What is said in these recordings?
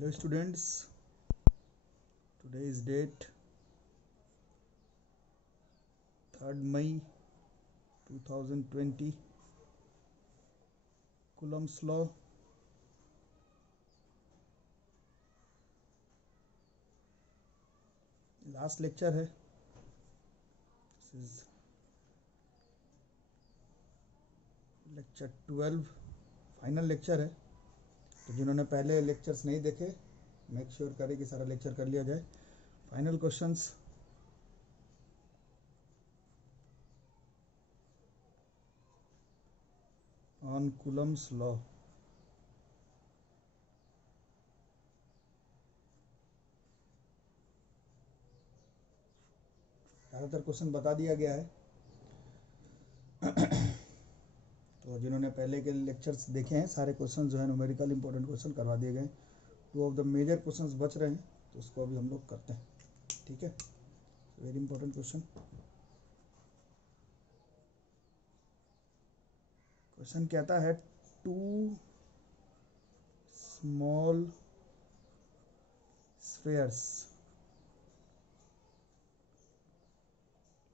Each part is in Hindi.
Hello students, today is date 3rd May 2020. Coulomb's law. Last lecture है. This is lecture 12, final lecture है. तो जिन्होंने पहले लेक्चर्स नहीं देखे, मेक श्योर करें कि सारा लेक्चर कर लिया जाए. Final questions. On Coulomb's law. ज़्यादातर क्वेश्चन बता दिया गया है. तो जिन्होंने पहले के लेक्चर्स देखे हैं, सारे क्वेश्चन जो है न्यूमेरिकल इंपॉर्टेंट क्वेश्चन करवा दिए गए. 2 ऑफ द मेजर क्वेश्चंस बच रहे हैं, तो उसको अभी हम लोग करते हैं. ठीक है, वेरी इंपॉर्टेंट क्वेश्चन. क्वेश्चन कहता है 2 small spheres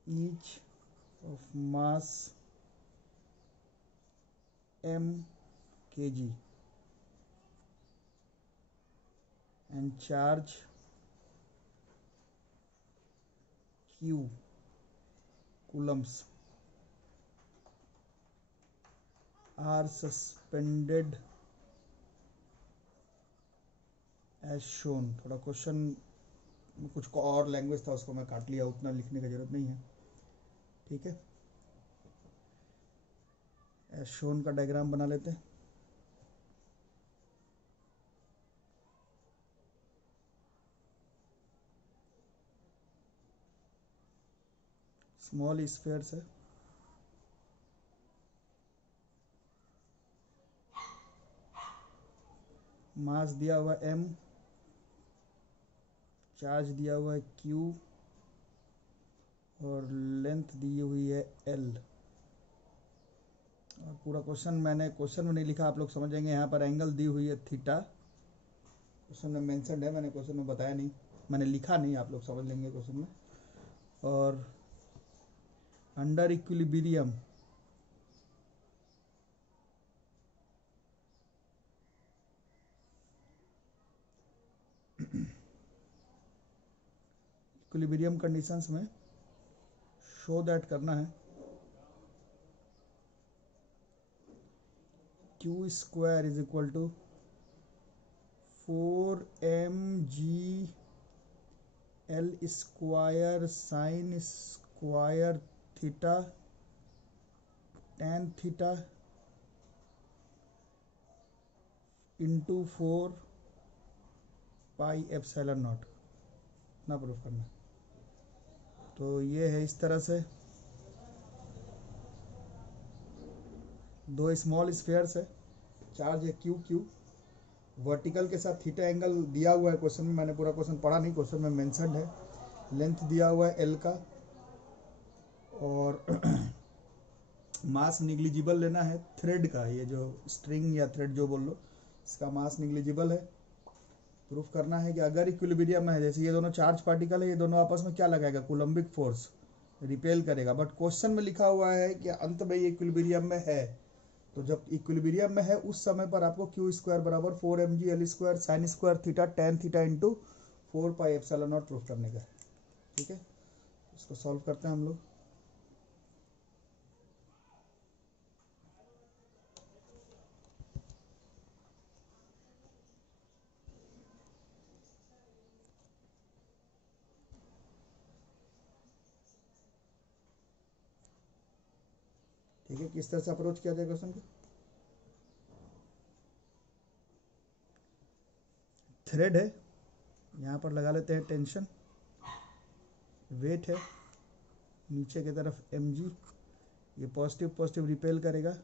each of mass m kg and charge q coulombs are suspended as shown. थोड़ा क्वेश्चन कुछ और लैंग्वेज था, उसको मैं काट लिया, उतना लिखने की जरूरत नहीं है. ठीक है, एज शोन का डायग्राम बना लेते हैं. स्मॉल स्फीयर्स है. मास दिया हुआ m, चार्ज दिया हुआ है q और लेंथ दी हुई है l. और पूरा क्वेश्चन क्वेश्चन में नहीं लिखा, आप लोग समझ जाएंगे. यहाँ पर एंगल दी हुई है थीटा. क्वेश्चन में मेंशन्ड है, मैंने क्वेश्चन में बताया नहीं, मैंने लिखा नहीं, आप लोग समझ लेंगे क्वेश्चन में. और अंडर इक्विलिब्रियम इक्विलिब्रियम कंडीशंस में शो दैट करना है q square is equal to 4mg l square sine square theta tan theta into 4 pi epsilon nought ना प्रूफ करना. तो ये है इस तरह से. 2 स्मॉल स्फीयर्स है, चार्ज है q. वर्टिकल के साथ थीटा एंगल दिया हुआ है क्वेश्चन में, मैंने पूरा क्वेश्चन पढ़ा नहीं, क्वेश्चन में मेंशन्ड है. लेंथ दिया हुआ है l का, और मास निग्लिजिबल लेना है थ्रेड का. ये जो स्ट्रिंग या थ्रेड जो बोल लो, इसका मास निग्लिजिबल है. प्रूफ करना है कि अगर इक्विलिब्रियम में है, जैसे ये दोनों चार्ज पार्टिकल है, ये दोनों आपस में क्या लगाएगा, कूलम्बिक फोर्स रिपेल करेगा. बट क्वेश्चन में लिखा हुआ है कि अंत में ये इक्विलिब्रियम में है. तो जब इक्विलिब्रियम में है, उस समय पर आपको q स्क्वायर बराबर 4mg l square sine square theta tan theta into 4 pi epsilon not proof करने का है. ठीक है, इसको सॉल्व करते हैं हम लोग. ठीक है, किस तरह से अप्रोच किया जाए क्वेश्चन को. थ्रेड है, यहाँ पर लगा लेते हैं टेंशन. वेट है नीचे की तरफ mg, ये पॉजिटिव पॉजिटिव रिपेल करेगा,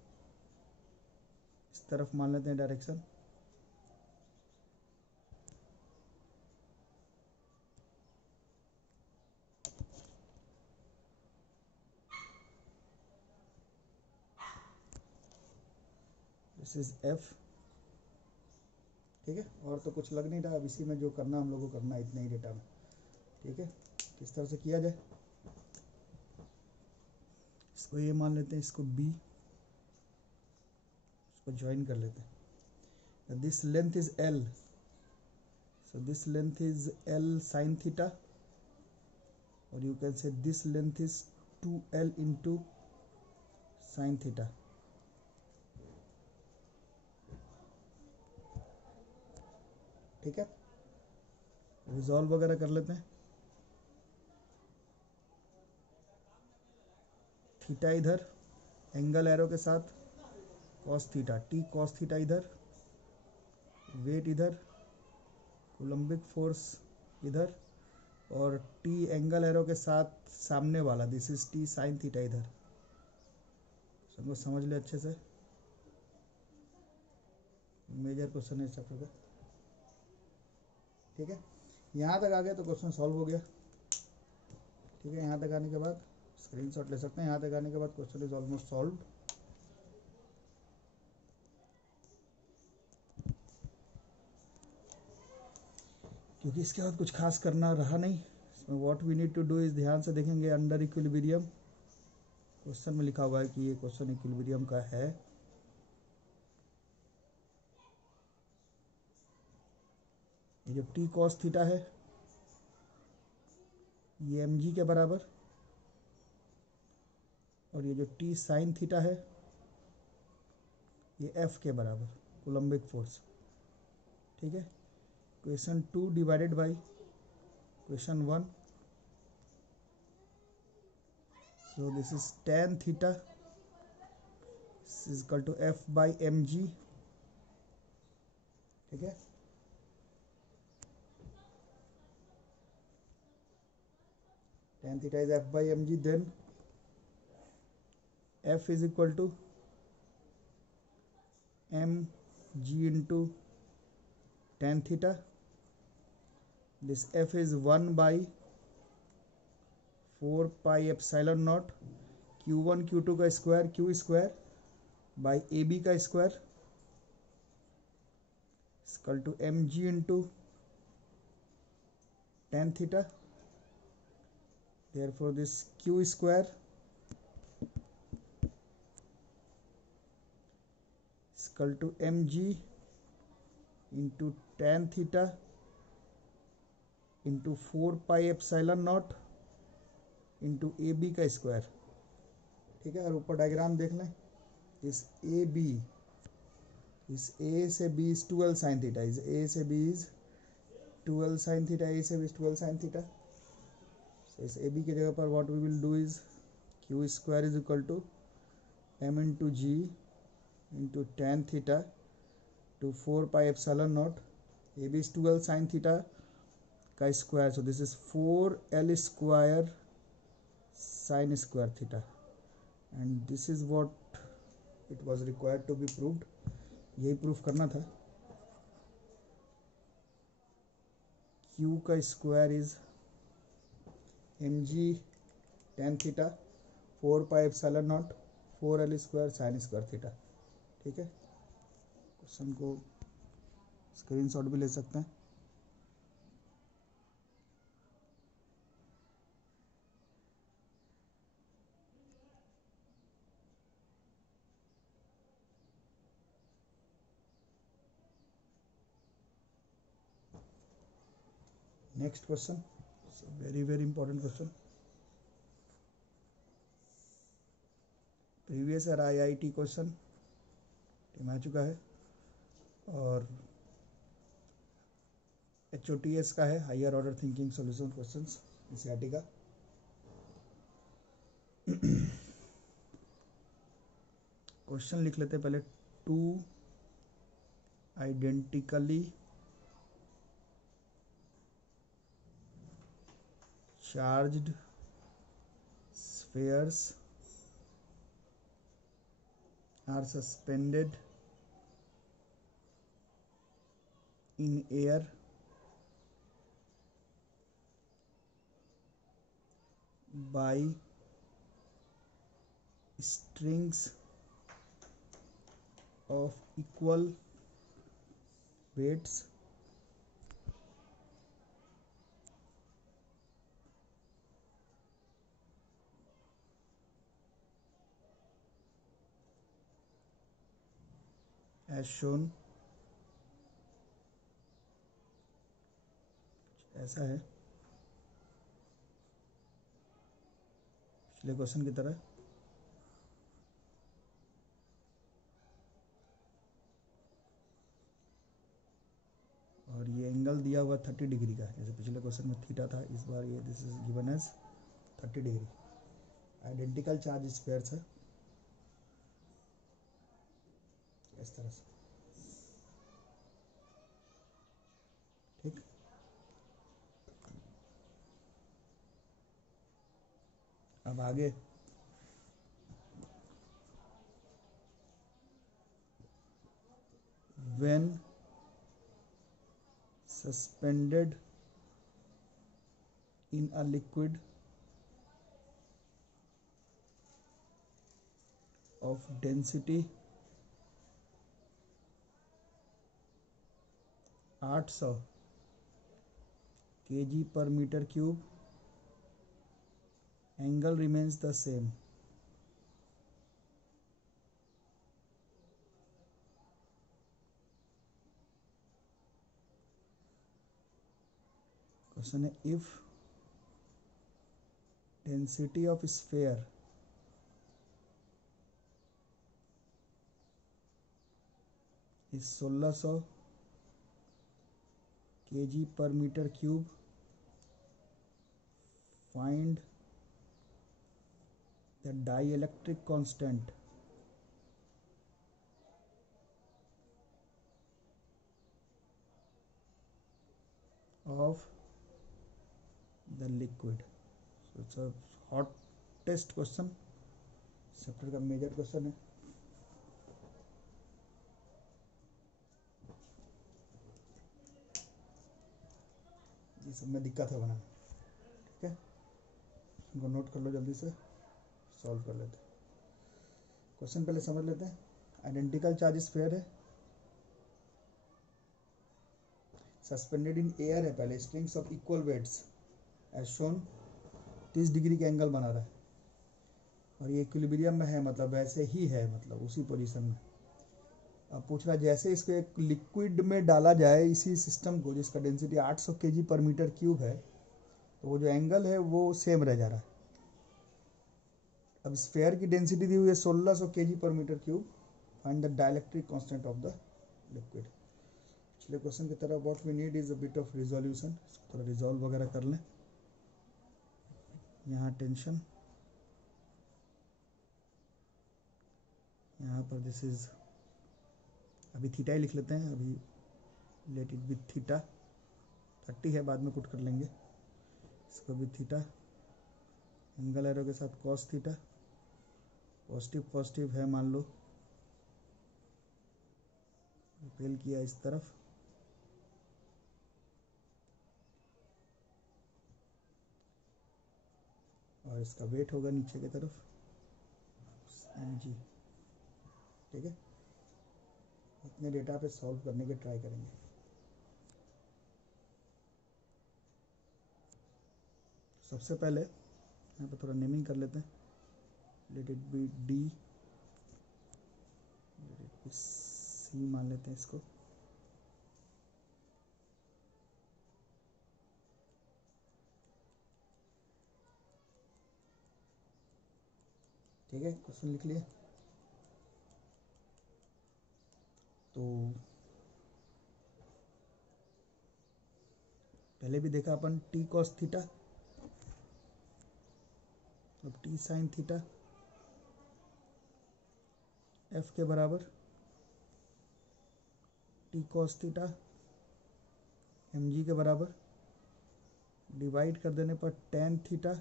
इस तरफ मान लेते हैं डायरेक्शन. This is f. ठीक है, और तो कुछ लग नहीं रहा, अब इसी में जो करना हम लोग को करना है, इतने ही डेटा में। ठीक है, किस तरह से किया जाए, इसको ए मान लेते हैं, इसको बी, इसको ज्वाइन कर लेते हैं। This length is L, so this length is L sin theta, or you can say this length is 2L into sin theta। ठीक है, रिजॉल्व वगैरह कर लेते हैं। थीटा इधर एंगल एरो के साथ cos theta, T cos theta इधर, वेट इधर, कोलम्बिक फोर्स इधर, और टी एंगल एरो के साथ सामने वाला, this is T sine theta इधर। सबको समझ ले अच्छे से, मेजर क्वेश्चन है इस चैप्टर का। ठीक है, यहाँ तक आ गया तो क्वेश्चन सॉल्व हो गया। ठीक है, यहाँ तक आने के बाद स्क्रीनशॉट ले सकते हैं, यहाँ तक आने के बाद क्वेश्चन इज ऑलमोस्ट सॉल्व। क्योंकि इसके बाद कुछ खास करना रहा नहीं। इसमें what we need to do is, ध्यान से देखेंगे, अंडर इक्विलिब्रियम क्वेश्चन में लिखा हुआ है कि ये क्वेश्चन इक्विलिब्रियम का है। ये जो टी कॉस थीटा है ये एम जी के बराबर, और ये जो टी साइन थीटा है ये एफ के बराबर, कोलम्बिक फोर्स। ठीक है, question 2 divided by question 1, so this is tan theta is equal to f by mg। ठीक है, tan theta is f by mg, then f is equal to mg into tan theta, this f is 1 by 4 pi epsilon naught q1 q2 का square q square by A B का square equal to M G into tan theta. Therefore this q square equal to M G into tan theta into 4 pi epsilon naught into A B का स्क्वायर। ठीक है, और ऊपर डायग्राम देख लें, इस ए बी, इस ए से बी इज 12 साइन थीटा, इस ए से बी इज 12 साइन थीटा, ए से बी इज 12 साइन थीटा। इस ए बी की जगह पर what we will do is Q square is equal to M into G into tan theta to 4 pi epsilon naught, A B is 12 sine theta का square, so this is 4L square sin square theta, and this is what it was required to be proved। यही प्रूफ करना था। q का square is M G tan theta 4 pi epsilon naught 4L square sine square theta. ठीक है, क्वेश्चन को स्क्रीनशॉट भी ले सकते हैं। Next question, very very important question, previous year IIT question team आ चुका है, और HOTS का है, higher order thinking solution questions, NCERT का। क्वेश्चन लिख लेते हैं पहले। 2 identically charged spheres are suspended in air by strings of equal weights as shown, ऐसा है पिछले क्वेश्चन की तरह। और ये एंगल दिया हुआ 30 डिग्री का है, जैसे पिछले क्वेश्चन में थीटा था, इस बार ये this is given as 30 degree. Identical charge squares है इस तरह से, ठीक। अब आगे when suspended in a liquid of density 800 kg per meter cube, angle remains the same। Question है if density of sphere is 1600 kg per meter cube, find the dielectric constant of the liquid। So it's a hottest question, chapter का मेजर क्वेश्चन है। ये सब में दिक्कत है बनाना, ठीक है, इनको नोट कर लो, जल्दी से सॉल्व कर लेते हैं। क्वेश्चन पहले समझ लेते हैं। आइडेंटिकल चार्ज स्फीयर है, सस्पेंडेड इन एयर है, पहले strings of equal weights as shown, 30 degree का एंगल बना रहा है, और ये इक्विलिब्रियम में है, मतलब वैसे ही है, मतलब उसी पोजीशन में। अब पूछ रहा है जैसे इसको एक लिक्विड में डाला जाए इसी सिस्टम को, जिसका डेंसिटी 800 kg पर मीटर क्यूब है, तो वो जो एंगल है वो सेम रह जा रहा है। अब स्फेयर की डेंसिटी दी हुई है 1600 kg पर metre cube, find the dielectric constant of the liquid. पिछले क्वेश्चन की तरह what we need is a bit of resolution, थोड़ा रिजॉल्व वगैरह कर लें। यहाँ टेंशन, यहाँ पर दिस इज, अभी थीटा ही लिख लेते हैं, अभी लेट इट बी थीटा, 30 है, बाद में पुट कर लेंगे इसको भी थीटा, एंगल एरो के साथ कॉस थीटा, पॉजिटिव पॉजिटिव है मान लो, रिपेल किया इस तरफ, और इसका वेट होगा नीचे की तरफ mg, ठीक है। इतने डेटा पे सॉल्व करने के ट्राई करेंगे। सबसे पहले यहाँ पर थोड़ा नेमिंग कर लेते हैं, let it be D, let it be C मान लेते हैं इसको, ठीक है। क्वेश्चन लिख लिए, तो पहले भी देखा अपन टी कॉस थीटा, अब टी साइन थीटा एफ के बराबर T cos theta M G के बराबर, डिवाइड कर देने पर tan theta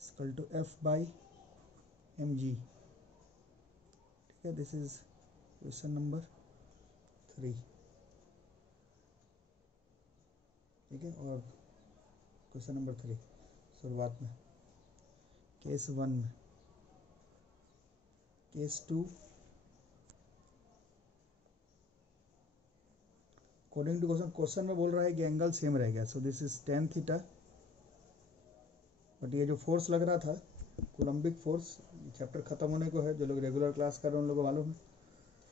equal to F by M G, ठीक है। दिस इज क्वेश्चन नंबर 3, ठीक है। और क्वेश्चन नंबर 3 शुरुआत में केस 1 में, केस 2 अकॉर्डिंग टू क्वेश्चन में बोल रहा है कि एंगल सेम रहेगा, सो this is tan theta. But ये जो फोर्स लग रहा था कोलम्बिक फोर्स, चैप्टर खत्म होने को है, जो लोग रेगुलर क्लास कर रहे हैं उन लोगों को मालूम है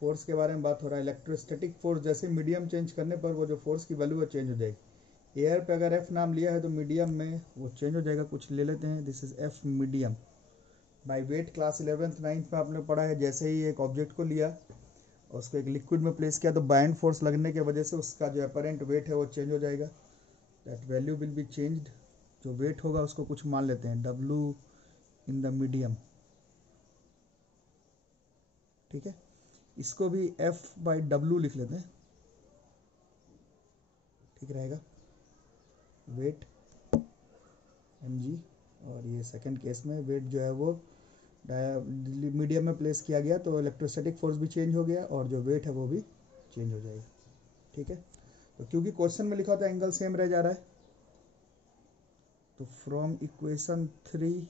फोर्स के बारे में बात हो रहा है। इलेक्ट्रोस्टैटिक फोर्स जैसे मीडियम चेंज करने पर वो जो फोर्स की वैल्यू वो चेंज हो जाएगी। एयर पे अगर एफ नाम लिया है तो मीडियम में वो चेंज हो जाएगा। कुछ ले लेते हैं, this is F medium by weight. Class 11th 9th में आपने पढ़ा है, जैसे ही एक ऑब्जेक्ट को लिया और उसको एक लिक्विड में प्लेस किया तो बाइंड फोर्स लगने की वजह से उसका जो अपरेंट वेट है वो चेंज हो जाएगा। That value will be changed. जो वेट होगा उसको कुछ मान लेते हैं W इन द मीडियम, ठीक है। इसको भी F/W लिख लेते हैं, ठीक रहेगा। वेट mg, और ये सेकंड केस में वेट जो है वो मीडियम में प्लेस किया गया तो इलेक्ट्रोस्टैटिक फोर्स भी चेंज हो गया और जो वेट है वो भी चेंज हो जाएगा, ठीक है। तो क्योंकि क्वेश्चन में लिखा होता है एंगल सेम रह जा रहा है, तो from equation 3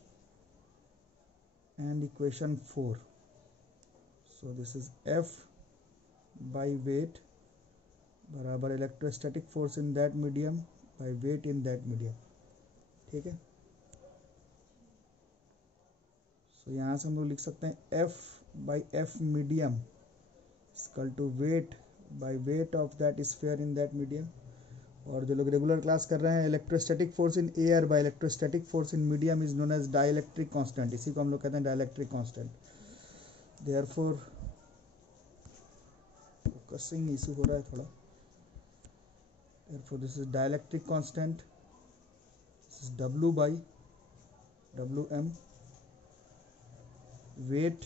and equation 4, so this is F by weight बराबर electrostatic force in that medium by weight in that medium, ठीक है। सो यहाँ से हम लोग लिख सकते हैं F by F medium equal to weight by weight of that sphere in that medium. और जो लोग रेगुलर क्लास कर रहे हैं, electrostatic force in air by electrostatic force in medium is known as dielectric constant. इसी को हम लोग कहते हैं dielectric constant. Therefore focusing issue हो रहा है थोड़ा। Therefore this is dielectric constant, this is W by WM weight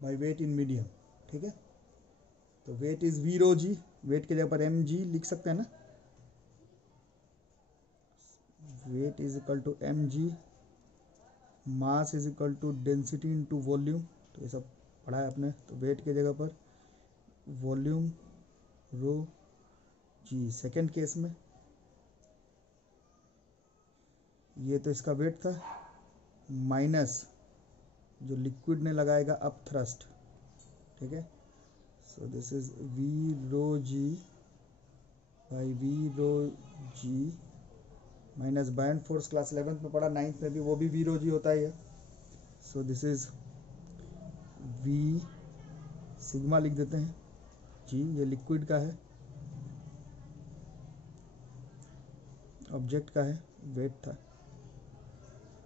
by weight in medium, ठीक है। तो weight is V rho G, weight के जगह पर mg लिख सकते हैं ना। Weight is equal to mg, mass is equal to density into volume, तो ये सब पढ़ा है आपने। तो वेट के जगह पर वॉल्यूम रो जी। सेकेंड केस में ये तो इसका वेट था माइनस जो लिक्विड ने लगाएगा अप थ्रस्ट, ठीक है। So this is V rho G by V rho G minus buoyant force class 11th में पढ़ा, 9th में भी, वो भी V रो जी होता है। So this is V sigma लिख देते हैं जी, ये लिक्विड का है, ऑब्जेक्ट का है, वेट था,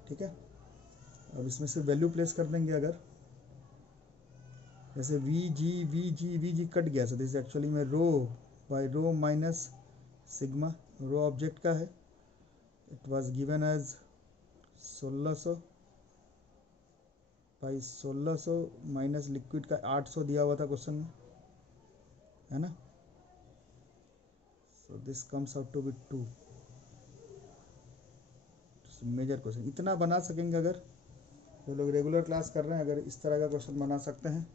ठीक है। अब इसमें से वैल्यू प्लेस कर देंगे। अगर जैसे वी जी कट गया, सो दिस एक्चुअली में rho by rho minus sigma. Rho object का है, it was given as 1600 by 1600 minus liquid का 800 दिया हुआ था क्वेश्चन में, है ना। So this comes out to be 2। Major question इतना बना सकेंगे अगर जो लोग रेगुलर क्लास कर रहे हैं, अगर इस तरह का क्वेश्चन बना सकते हैं।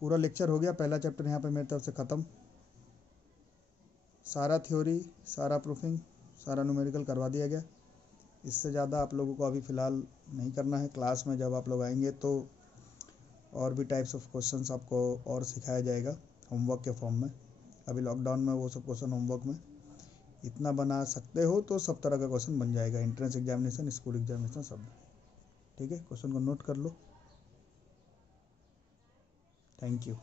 पूरा लेक्चर हो गया, पहला चैप्टर यहाँ पे मेरी तरफ से ख़त्म। सारा थ्योरी, सारा प्रूफिंग, सारा न्यूमेरिकल करवा दिया गया। इससे ज़्यादा आप लोगों को अभी फ़िलहाल नहीं करना है। क्लास में जब आप लोग आएंगे तो और भी टाइप्स ऑफ क्वेश्चंस आपको और सिखाया जाएगा होमवर्क के फॉर्म में। अभी लॉकडाउन में वो सब क्वेश्चन होमवर्क में इतना बना सकते हो तो सब तरह का क्वेश्चन बन जाएगा, एंट्रेंस एग्जामिनेशन, स्कूल एग्जामिनेशन, सब। ठीक है, क्वेश्चन को नोट कर लो। Thank you.